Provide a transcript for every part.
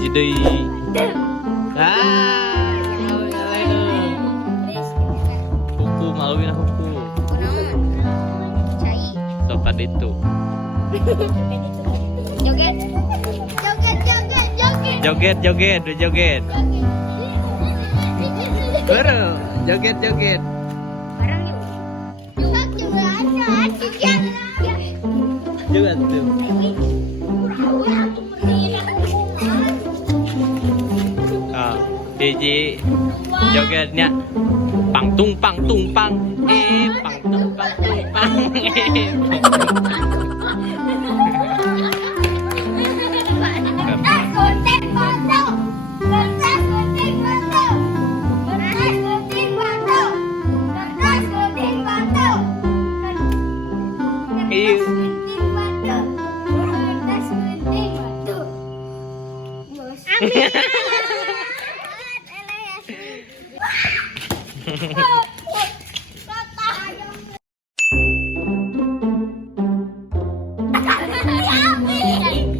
hiji deui. Kuku maluin kuku. Sok kaditu. Joget. Joget. Baru joget. Barang yuk. Juga ada. Joget tuh. Ah, hiji jogetnya pang tung pang. Pang tung pang.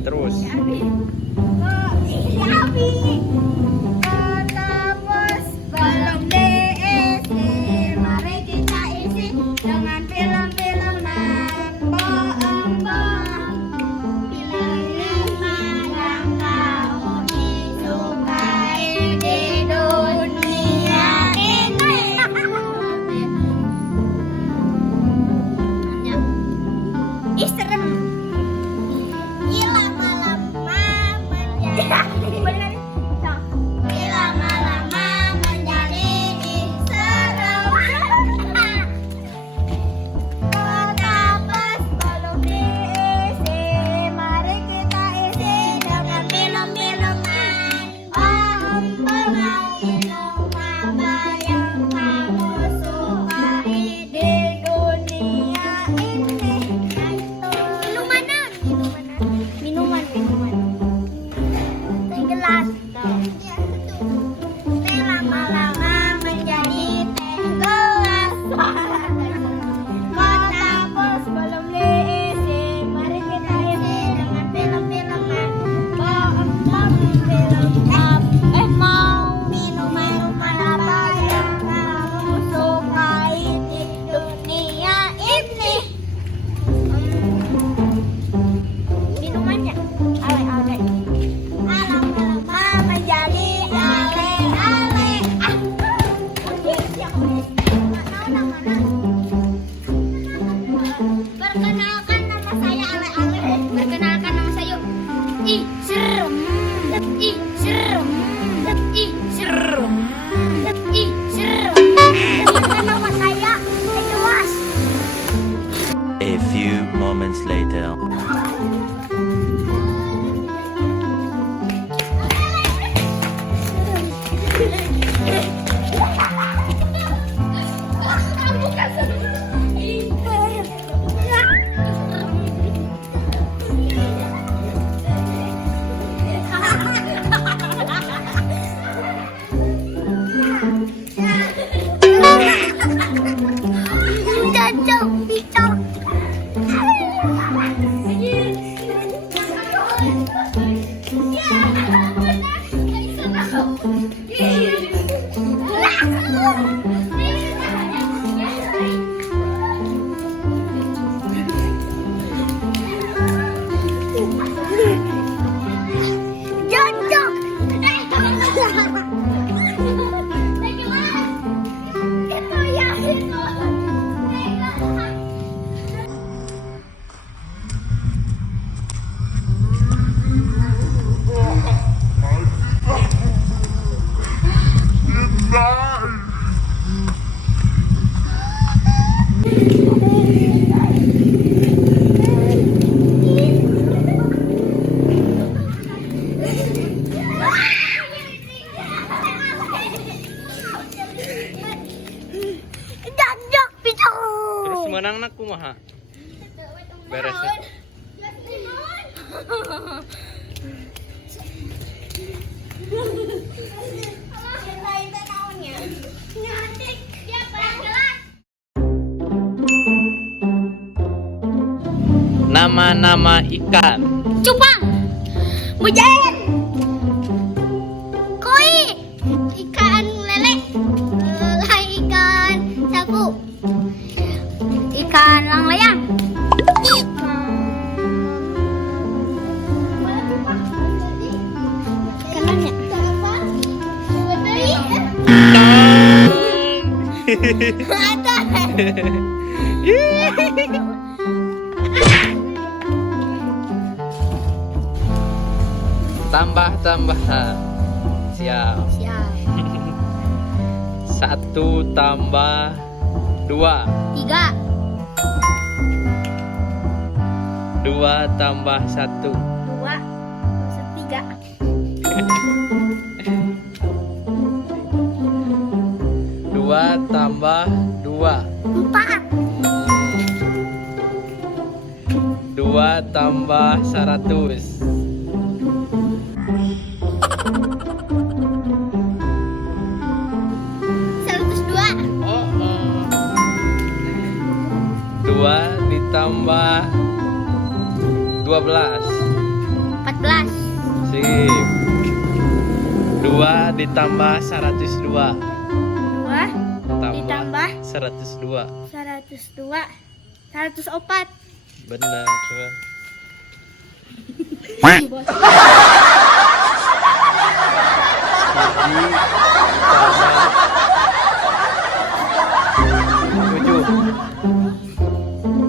Terus. Balon DSC, mari kita isi dengan film-filman bohong-bohong. Film-film yang kamu disukai di dunia ini. Ih, serem. Lama-lama menjadi lama-lama menjadi serem. Kota bus belum diisi, mari kita isi dengan film-filman. Film apa yang kamu sukai di dunia ini? Minuman. Teh gelas. Teh lama-lama menjadi teh gelas. Kota bus belum diisi, mari kita isi dengan film-filman. Mau minuman apa yang kamu sukai di dunia ini? Minumannya ale-ale. Lama-lama menjadi ale-ale. Perkenalkan nama saya ale-ale. Perkenalkan nama saya. Ih, serem. Ih, serem. Ih, serem. Ih, serem. Perkenalkan nama saya Edwas. A few moments later. Menang nak kumaha? Beres. Nama-nama ikan. Cupang, mujair, Ada. Tambah. Siap. Siap. 1 tambah 2. 3. 2 tambah 1. 2 plus 3. 2 tambah 2. 4. 2 tambah 100. 102. 2 ditambah 12. 14. Sip. 2 ditambah 102. 2 ditambah 102. 102. 104. Benar. Bos. Jadi tambah 7.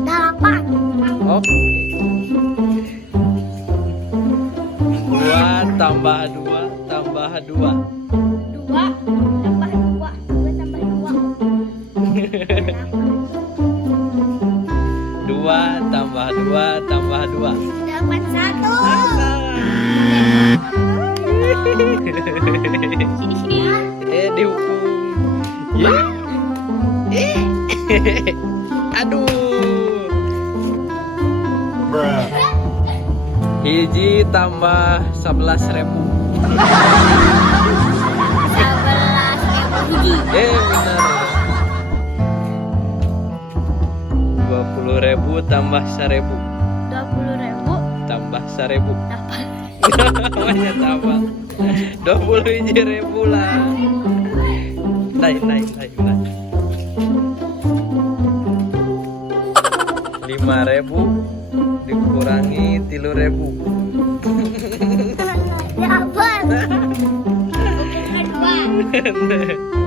8. Oke. 2 tambah 2 tambah 2. 2 tambah 2. 2 tambah 2. 2 tambah 2 tambah 2. Dapat 1. Sini. Dihukum. Ya. Aduh. Hiji tambah 11.000. 11.000 hiji. Benar. 20.000 tambah 1.000. 20.000 Tambah 1.000. dapat. Namanya tambah 20.000 lah. Naik. 5.000 dikurangi 3.000. Dapat. Bukan 2.